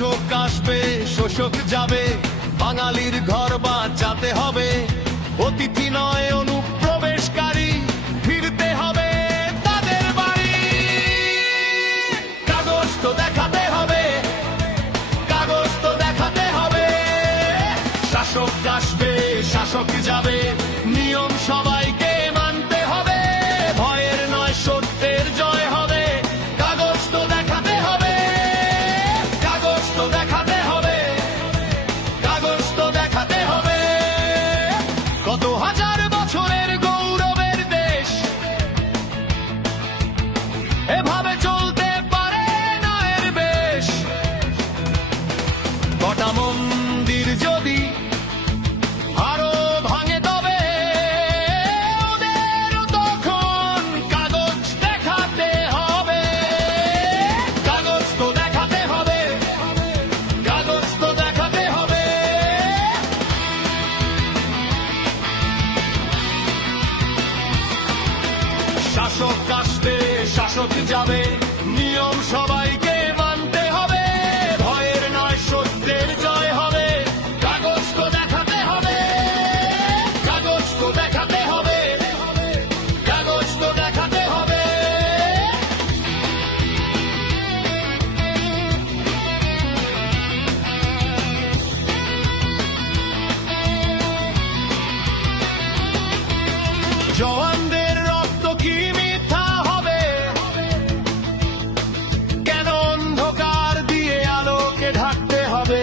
শোষক আসবে শোষক যাবে, বাঙালির ঘর বাঁচাতে হবে। অতিথি নয় অনুপ্রবেশকারী, ফিরতে হবে তাদের বাড়ি। কাগজ তো দেখাতে হবে, কাগজ তো দেখাতে হবে। শাসক আসবে শাসক যাবে, নিয়ম সবাইকে মানতে হবে। ভয়ের নয় সত্যের জয় হবে, কাগজ তো দেখাতে হবে, কাগজ তো দেখাতে হবে, কাগজ তো দেখাতে হবে। কত হাজার বছরের গৌরবের দেশ, এভাবে চলতে পারে না এর বেশ। কটা মন্দির যদি আরো ভাঙে, তবে ওদেরও তখন কাগজ দেখাতে হবে। কাগজ তো দেখাতে হবে, কাগজ তো দেখাতে হবে। শাসক আসবে শাসক যাবে, নিয়ম সবাইকে মানতে হবে। ভয়ের নয় সত্যের জয় হবে, কাগজ তো দেখাতে হবে, কাগজ তো দেখাতে হবে, কাগজ তো দেখাতে হবে। জওয়ানদের রক্ত কি মিথ্যা হবে? কেন অন্ধকার দিয়ে আলোকে ঢাকতে হবে?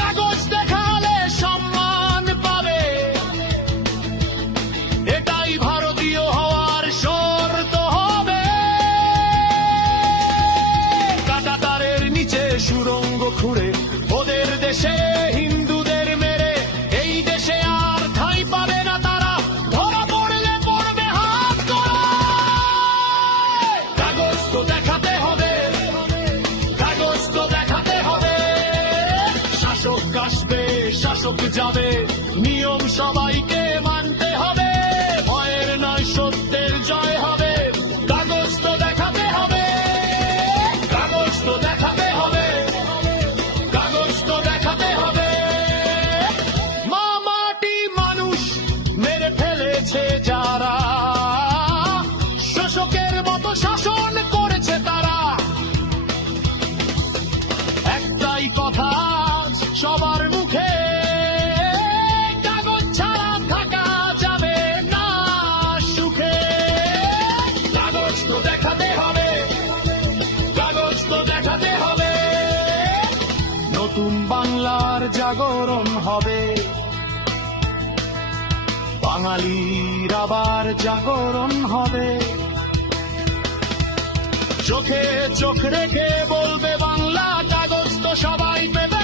কাগজ দেখালে সম্মান পাবে, এটাই ভারতীয় হওয়ার শর্ত হবে। কাঁটাতারের নিচে সুড়ঙ্গ খুঁড়ে ওদের দেশে হিন্দুদের মেরে, এই দেশে আর ঠাঁই পাবে না তারা। ধরা পড়লে পড়বে হাত গলায়। কাগজ তো দেখাতে হবে, কাগজ তো দেখাতে হবে। শাসক আসবে শাসক যাবে, নিয়ম সবাইকে মানতে হবে। ভয়ের নয় সত্যের জয় হবে, কাগজ তো দেখাতে হবে, কাগজ তো দেখাতে হবে, কাগজ তো দেখাতে হবে। মা মাটি মানুষ মেরে ফেলেছে যারা, শোষকের মতো শাসন করেছে তারা। একটাই কথা সবার মুখে, কাগজ ছাড়া থাকা যাবে না সুখে। কাগজ তো দেখাতে হবে, কাগজ তো দেখাতে হবে। নতুন বাংলার জাগরণ হবে, বাঙালির আবার জাগরণ হবে। চোখে চোখ রেখে বলবে বাংলা, কাগজ তো সবাই পেবে।